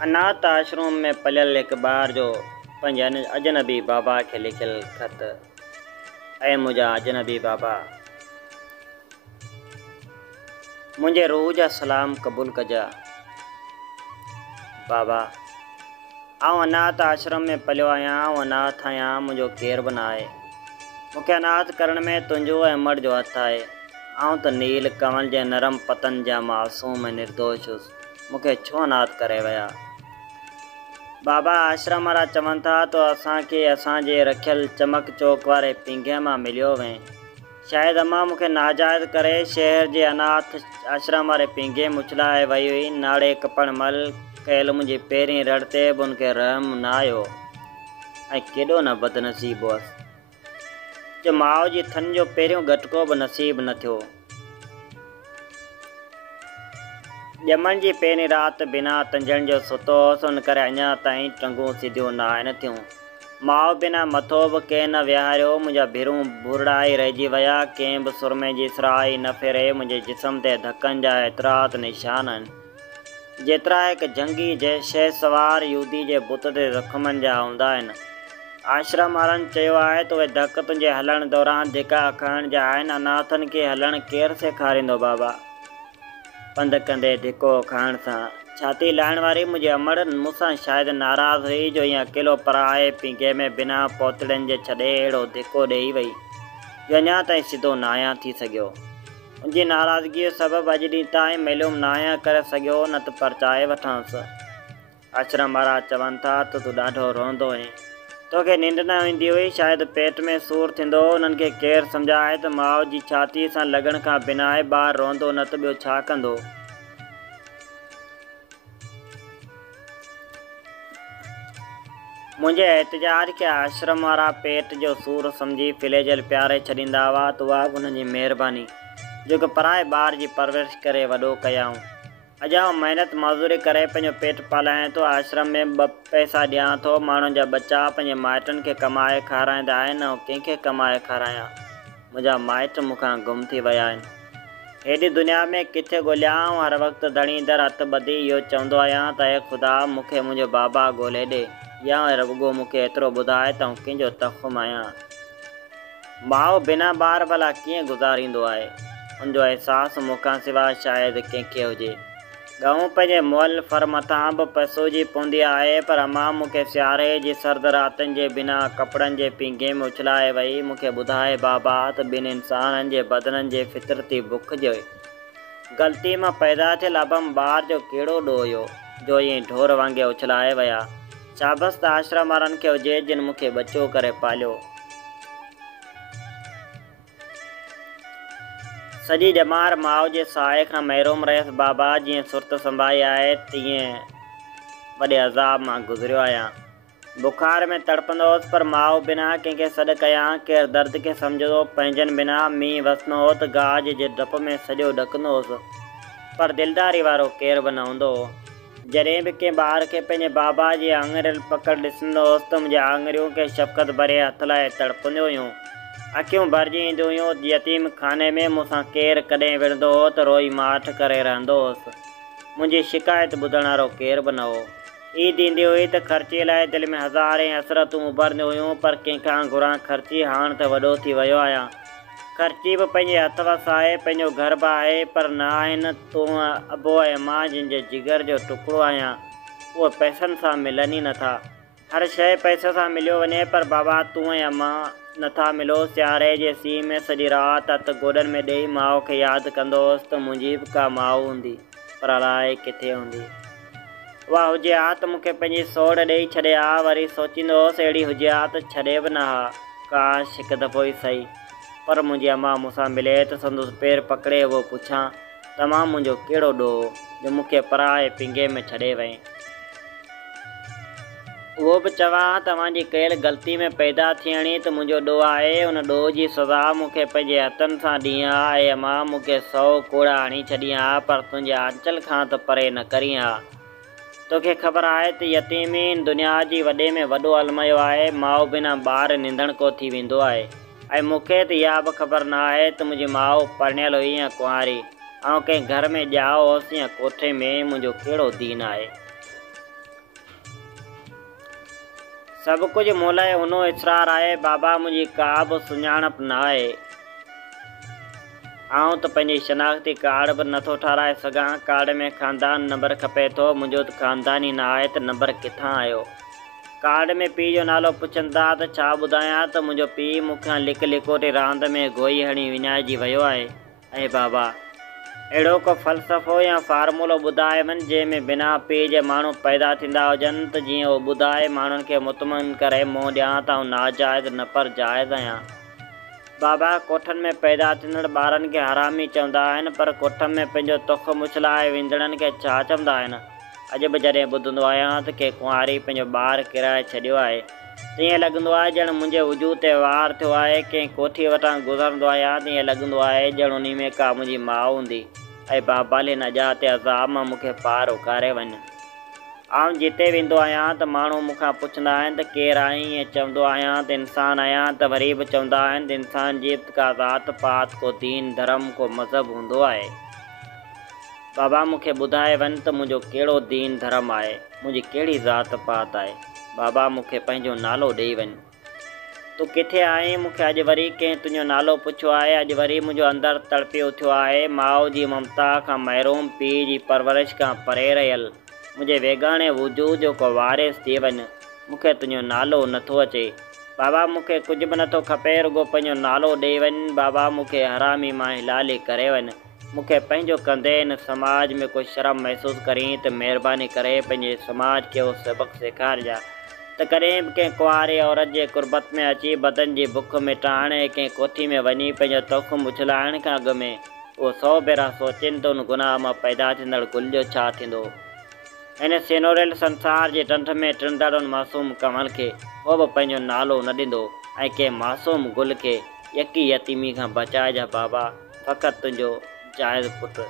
अनाथ आश्रम में पलियल एक बार जो पंहिंजे अजनबी बाबा के लिखियल ख़त। ऐं मुंहिंजा अजनबी बाबा, मुंहिंजे रूह जा सलाम क़बूल कजा। बाबा, आउं अनाथ आश्रम में पलियो आहियां, आउं अनाथ आहियां, मुंहिंजो केरु बि न आहे। मूंखे अनाथ करण में तुंहिंजो ऐं अमड़ जो हथु आहे। आउं त नील कंवल जे नरम पतन जा मासूम ऐं निर्दोष हुउसि। मूंखे छो अनाथ करे विया? बाबा, आश्रम वारा चवनि था तो असांखे असांजे रखियल चमक चौक वारे पिंगे मां मिलियो वएं। शायदि अम्मा मूंखे नाजाइज़ करे शहर जे अनाथ आश्रम वारे पिंगे में उछलाए वई हुई। नाड़े कपड़ मल कयल मुंहिंजी पहिरीं रड़ ते बि उनखे रहम न आयो। ऐं केॾो न बदनसीब हुअसि जो माउ जी थन जो पहिरियों गटको बि नसीब न थियो। ॼमण जी पहिरीं राति बिना तंजण जो सुतो हुअसि, उन करे अञा ताईं टंगूं सिधियूं न आहिनि थियूं। माउ बिना मथो बि कंहिं न विहारियो। मुंहिंजा भिरूं भुरड़ाई रहिजी विया। कंहिं बि सुरमे जी सराई न फेरे। मुंहिंजे जिस्म ते धकनि जा एतिरा त निशान आहिनि जेतिरा हिकु जंगी शह सवार यूदी जे बुत ते ज़ख़्मनि जा हूंदा आहिनि। आश्रम वारनि चयो आहे त उहे धक तुंहिंजे हलण दौरान धिका खणण जा आहिनि। अनाथनि खे हलणु केरु सेखारींदो बाबा? पंधु कंदे धिको खणण सां छाती लाहिण वारी मुंहिंजी अमड़ मूंसां शायदि नाराज़ हुई जो ईअं अकेलो पराए पिंगे में बिना पोतड़ियुनि जे छॾे अहिड़ो धिको ॾेई वई जो अञा ताईं सिधो न आहियां थी सघियो। मुंहिंजी नाराज़गी जो सबबु अॼु ॾींहुं ताईं मालूम न आहियां करे सघियो, न त परचाए वठांसि। आश्रम वारा चवनि था त तूं ॾाढो रोंदो आहीं, तोखे निंड न ईंदी हुई, शायदि पेट में सूरु थींदो। उन्हनि खे केरु सम्झाए त माउ जी छाती सां लॻण खां बिना ॿारु रोंदो न त ॿियो छा कंदो। मुंहिंजे एहतजाज खे आश्रम वारा पेट जो सूरु सम्झी फिलेजल प्यारे छॾींदा हुआ त उहा बि उन्हनि जी महिरबानी जेको पराए ॿार जी परवरिश करे वॾो कयाऊं। अॼु आउं महिनत मज़दूरी करे पंहिंजो पेट पालायां थो। आश्रम में 2 पैसा ॾियां थो। माण्हुनि जा बच्चा पंहिंजे माइटनि खे कमाए खाराईंदा आहिनि, ऐं कंहिंखे कमाए खारायां? मुंहिंजा माइट मूंखां गुम थी विया आहिनि। हेॾी दुनिया में किथे ॻोल्हियां? हर वक़्तु दड़ी दर हथ ॿधी इहो चवंदो आहियां त हे ख़ुदा, मूंखे मुंहिंजो बाबा ॻोल्हे ॾे, या रुॻो मूंखे एतिरो ॿुधाए त आउं कंहिंजो तख़्म आहियां। माउ बिना ॿार भला कीअं गुज़ारींदो आहे? उनजो अहसासु मूंखां सवाइ शायदि कंहिंखे हुजे। ॻऊं पंहिंजे मुअल फर मथां बि पैसोजी पवंदी आहे, पर अम्मा मूंखे सियारे जी सर्द रातिनि जे बिना कपिड़नि जे पिंगे में उछलाए वई। मूंखे ॿुधाए बाबा त ॿिनि इंसाननि जे बदननि जे फितरती बुख जे ग़लती मां पैदा थियल अबम ॿार जो कहिड़ो ॾोह हुयो जो ईअं ढोर वांगुरु उछलाए विया। शाबस त आश्रम वारनि खे हुजे जिन मूंखे बचो करे पालियो। सॼी ॼमार माउ जे साए खां महिरूम रहियसि बाबा। जीअं सुर्त संभाई आहे तीअं वॾे अज़ाब मां गुज़रियो आहियां। बुखार में तड़पंदो हुउसि, पर माउ बिना कंहिंखे सॾु कयां केरु दर्द खे सम्झंदो। पंहिंजनि बिना मींहुं वसंदो हो त गाज जे डप में सॼो ॾकंदो हुउसि, पर दिलदारी वारो केरु बि न हूंदो हो। जॾहिं बि कंहिं ॿार खे पंहिंजे बाबा जी आङुरियल पकड़ ॾिसंदो हुउसि त मुंहिंजी आङुरियूं के शफ़क़त भरे हथ लाइ तड़पंदियूं हुयूं, अखियूं भरिजी ईंदियूं हुयूं। यतीम खाने में मूंसां केरु कॾहिं विढ़ंदो हो त रोई माठ करे रहंदो हुउसि। मुंहिंजी शिकायत ॿुधण वारो केरु बि न हो। ईद ईंदी हुई त ख़र्ची लाइ दिलि में हज़ारें हसरतूं उभरंदियूं हुयूं, पर कंहिंखां घुरां ख़र्ची। हाणे त वॾो थी वियो आहियां, ख़र्ची बि पंहिंजे हथ वस आहे, पंहिंजो घर बि आहे, पर न आहिनि तूं अबो ऐं मां जिन जे जिगर जो टुकड़ो आहियां। उहे पैसनि सां मिलनि ई नथा। हर शइ पैसे सां मिलियो वञे, पर बाबा तूं ऐं अम्मा नथा मिलो। सियारे जे सीउ में सॼी राति हथ गोॾनि में ॾेई माउ खे यादि कंदो हुउसि त मुंहिंजी बि का माउ हूंदी, पर अलाए किथे हूंदी। उहा हुजे हा त मूंखे पंहिंजी सोड़ ॾेई छॾे हा। वरी सोचींदो हुउसि अहिड़ी हुजे हा त छॾे बि न हा। काश हिकु दफ़ो ई सही, पर मुंहिंजी अम्मा मूंसां मिले त संदुसि पेर पकिड़े उहो पुछां तव्हां मुंहिंजो कहिड़ो ॾोह जो मूंखे पराए पिंगे में छॾे वएं। उहो बि चवां तव्हांजी कयल ग़लती में पैदा थियणी त मुंहिंजो ॾोह आहे। उन ॾोह जी सज़ा मूंखे पंहिंजे हथनि सां ॾींहुं हा। ऐं अम्मा मूंखे 100 कोड़ा हणी छॾी हा, पर तुंहिंजे आंचल खां त परे न करी हा। तोखे ख़बर आहे त यतीमी दुनिया जी वॾे में वॾो अलमयो आहे। माउ बिना ॿारु निंधण को थी वेंदो आहे। ऐं मूंखे त इहा बि ख़बर न आहे त मुंहिंजी माउ परिणियल हुई या कुंवारी, ऐं कंहिं घर में ॼाओ हुअसि या कोठे में। मुंहिंजो कहिड़ो दीन आहे? सभु कुझु मूं लाइ हुनो इसरार आहे बाबा, मुंहिंजी का बि सुञाणप न आहे। आउं त पंहिंजी शनाख़ती कार्ड बि नथो ठाराए सघां। कार्ड में ख़ानदान नंबर खपे थो, मुंहिंजो त ख़ानदान ई न आहे त नंबर किथां आयो। कार्ड में पीउ जो नालो पुछनि था त छा ॿुधायां त मुंहिंजो पीउ मूंखां लिकोटी रांदि में गोई हणी विञाइजी वियो आहे। ऐं बाबा, अहिड़ो को फ़लसफ़ो या फार्मूलो ॿुधाए वञ जंहिंमें बिना पीउ जे माण्हू पैदा थींदा हुजनि त जीअं उहो ॿुधाए माण्हुनि खे मुतमइन करे मुंहुं ॾियां त आउं नाजाइज़ न पर जाइज़ आहियां। बाबा, कोठनि में पैदा थींदड़ ॿारनि खे हरामी चवंदा आहिनि, पर कोठनि में पंहिंजो तुख मुछलाए विंदड़नि खे छा चवंदा आहिनि। अॼु बि जॾहिं ॿुधंदो आहियां त के कुंवारी पंहिंजो ॿारु किराए छॾियो आहे त ईअं लॻंदो आहे ॼण मुंहिंजे वजूद ते वार थियो आहे। कंहिं कोठी वटां गुज़रंदो आहियां त ईअं लॻंदो आहे ॼण उन में का मुंहिंजी माउ हूंदी। ऐं बाबालिन अजाते अज़ाब मां मूंखे पार उकारे वञ। आउं जिते वेंदो आहियां त माण्हू मूंखां पुछंदा आहिनि त केरु आहीं। ईअं चवंदो आहियां त इंसानु आहियां त वरी बि चवंदा आहिनि त इंसान जी का ज़ात पात, को दीन धर्म, को मज़हब हूंदो आहे। बाबा, मूंखे ॿुधाए वञ त मुंहिंजो कहिड़ो दीन धर्म आहे, मुंहिंजी कहिड़ी ज़ात पात आहे। बाबा, मूंखे पंहिंजो नालो ॾेई वञ। तूं किथे आहीं? मूंखे अॼु वरी कंहिं तुंहिंजो नालो पुछियो आहे। अॼु वरी मुंहिंजो अंदरु तड़पी उथियो आहे। माउ जी ममता खां महरूम, पीउ जी परवरिश खां परे रहियल मुंहिंजे वेगाणे वजूद जो को वारिस थी वञ। मूंखे तुंहिंजो नालो नथो अचे। बाबा, मूंखे कुझु बि नथो खपे, रुगो पंहिंजो नालो ॾेई वञ। बाबा, मूंखे हरामी मां हिलाली करे वञ। मूंखे पंहिंजो कंदे हिन समाज में कोई शर्म महसूसु करी त महिरबानी करे पंहिंजे समाज खे उहो सबक़ु सेखारिजा त कॾहिं बि कंहिं कुंवारी औरत जे कुर्बत में अची बदन जी बुख मिटाइण ऐं कंहिं कोठी में वञी पंहिंजो तुख मुछलाइण खां अॻु में उहो 100 भेरा सोचनि त उन गुनाह मां पैदा थींदड़ गुल जो छा थींदो। हिन सिनोरियल संसार जे ढंढ में टिंदड़ उन मासूम कमल खे उहो बि पंहिंजो नालो न ॾींदो ऐं कंहिं मासूम गुल खे यकी यतीमी खां बचाइजा। बाबा, फ़क़ति तुंहिंजो जाइज़ पुटु।